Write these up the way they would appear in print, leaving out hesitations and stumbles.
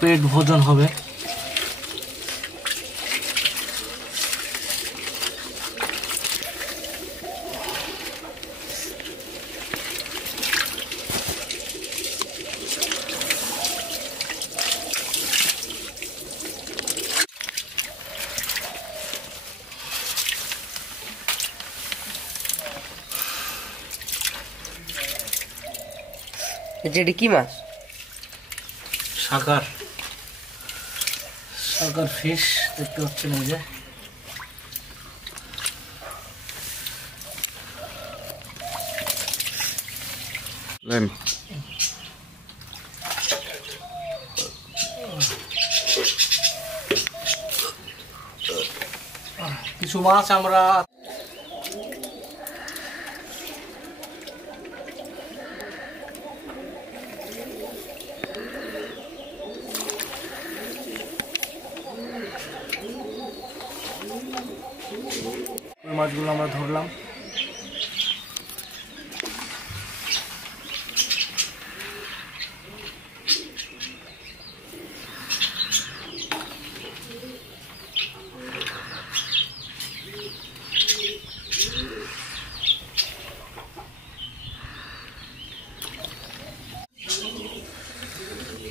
পেট ভোজন হবে। এটা কি মাছ? সাকার ফিশ দেখতে পাচ্ছেন এই যে। কিছু মাছ আমরা মাছগুলো আমরা ধরলাম।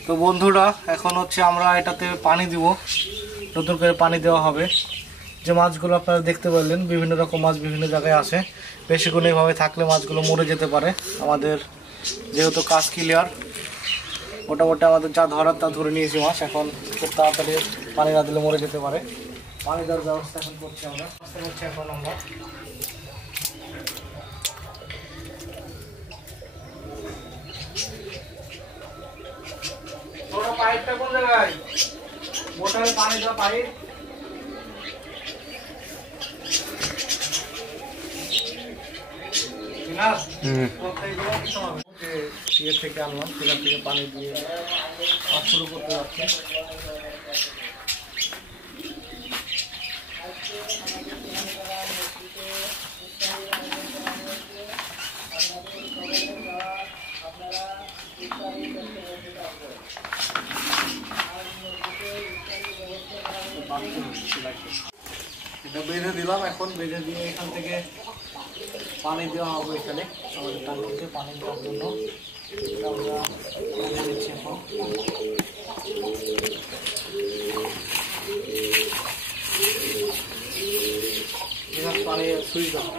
তো বন্ধুরা এখন হচ্ছে আমরা এটাতে পানি দিব, নতুন করে পানি দেওয়া হবে। যে মাছগুলো আপনারা দেখতে পারলেন বিভিন্ন রকম মাছ বিভিন্ন জায়গায় আছে, বেশিক্ষণ এইভাবে থাকলে মাছগুলো মরে যেতে পারে। আমাদের যেহেতু কাজ ক্লিয়ার, মোটামুটি আমাদের যা ধরার তা ধরে নিয়েছি মাছ, এখন খুব তাড়াতাড়ি পানি না দিলে মরে যেতে পারে। পানি দেওয়ার ব্যবস্থা এখন করছি আমরা। এখন আমরা পাইপটা কোন জায়গায়? মোটরে পানি দেওয়া পাইপ থেকে আনলাম, সেখান থেকে পানি দিয়ে কাজ শুরু করতে যাচ্ছি। এটা বেঁধে দিলাম, এখন বেঁধে দিয়ে এখান থেকে পানি দেওয়া হবে। এখানে আমাদের ট্যাঙ্কিতে পানি দেওয়ার জন্য আমরা পানি দিচ্ছি এখন। পানি সুইচ দাও,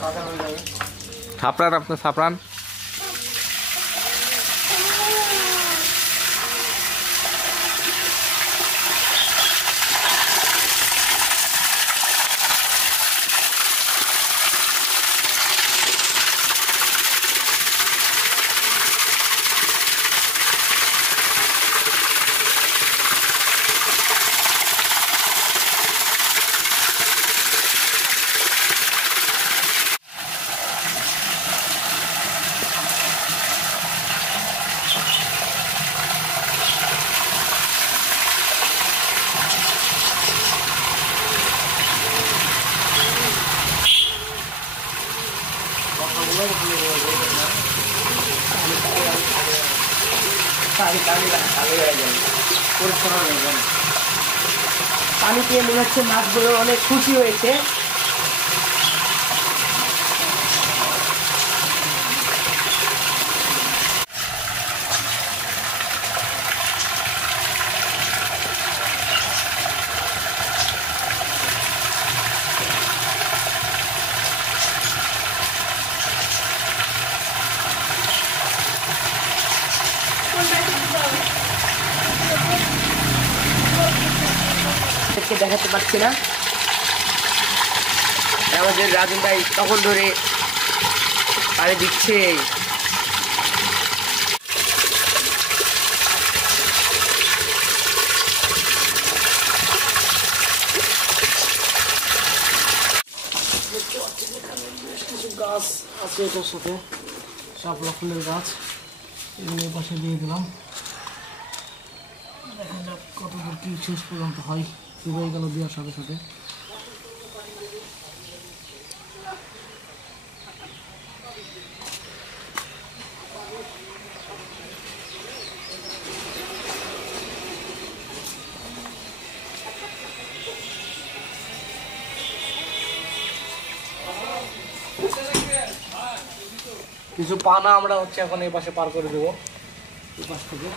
তাজা হয়ে যাবে। থাপড়ান, আপনার থাপড়ান। পানি পেয়ে মনে হচ্ছে মাছগুলো অনেক খুশি হয়েছে। দেখাতে পারছি না, আমাদের রাজন ভাই তখন ধরে পানি দিচ্ছে। কিছু গাছ আছে এটার সাথে, শাপলা ফুলের গাছ, এগুলো পাশে দিয়ে দিলাম। দেখা যাক কতদূর কি শেষ পর্যন্ত হয়। হয়ে গেল দেওয়ার সাথে সাথে। কিছু পানা আমরা হচ্ছে এখন এই পাশে পার করে দেবো, এই পাশ থেকে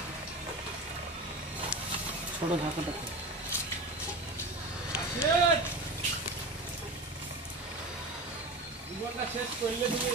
ছোট ঢাকাটা শেষ করলে তুমি